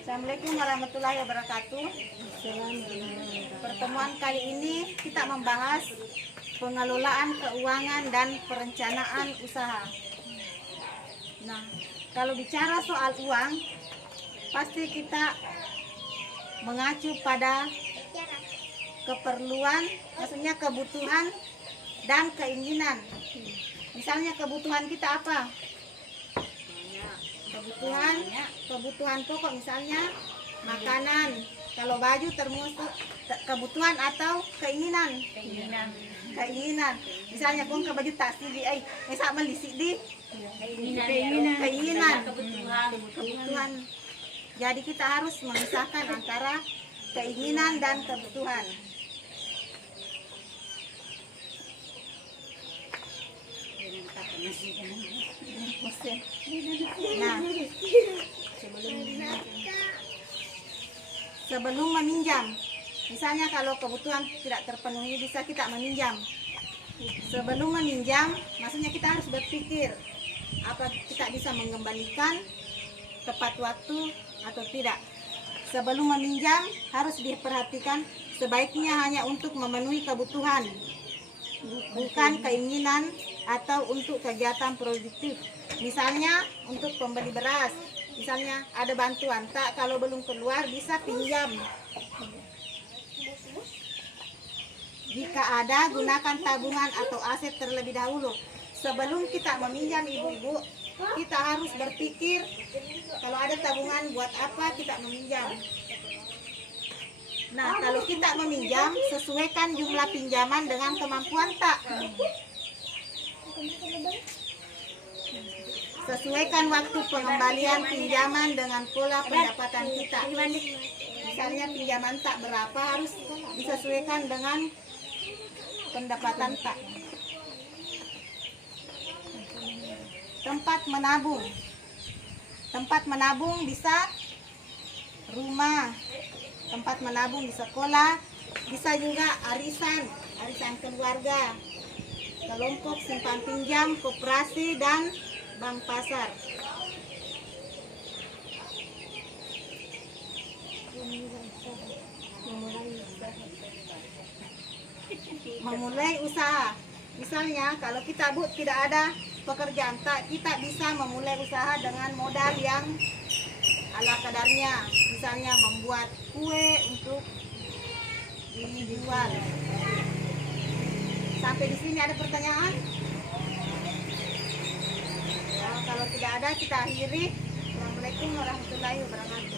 Assalamualaikum warahmatullahi wabarakatuh. Pertemuan kali ini kita membahas pengelolaan keuangan dan perencanaan usaha. Nah, kalau bicara soal uang, pasti kita mengacu pada keperluan, maksudnya kebutuhan dan keinginan. Misalnya kebutuhan kita apa? Kebutuhan pokok, misalnya makanan. Kalau baju termasuk kebutuhan atau keinginan. Misalnya kong ke baju tak sih misal melisik di keinginan, kebutuhan. Jadi kita harus memisahkan antara keinginan dan kebutuhan. Nah, sebelum meminjam, misalnya kalau kebutuhan tidak terpenuhi, bisa kita meminjam. Sebelum meminjam, maksudnya kita harus berpikir apa kita bisa mengembalikan tepat waktu atau tidak. Sebelum meminjam, harus diperhatikan sebaiknya hanya untuk memenuhi kebutuhan, bukan keinginan atau untuk kegiatan produktif. Misalnya untuk pembeli beras, misalnya ada bantuan, tak kalau belum keluar bisa pinjam. Jika ada, gunakan tabungan atau aset terlebih dahulu. Sebelum kita meminjam ibu-ibu, kita harus berpikir kalau ada tabungan buat apa kita meminjam. Nah, kalau kita meminjam, sesuaikan jumlah pinjaman dengan kemampuan tak. Sesuaikan waktu pengembalian pinjaman dengan pola pendapatan kita. Misalnya pinjaman tak berapa, harus disesuaikan dengan pendapatan tak. Tempat menabung. Tempat menabung bisa rumah, tempat menabung di sekolah, bisa juga arisan keluarga, kelompok simpan pinjam, koperasi, dan bank pasar. Memulai usaha. Misalnya kalau kita tidak ada pekerjaan, kita bisa memulai usaha dengan modal yang ala kadarnya. Misalnya membuat kue untuk dijual. Sampai di sini ada pertanyaan? Kalau tidak ada, kita akhiri. Assalamualaikum warahmatullahi wabarakatuh.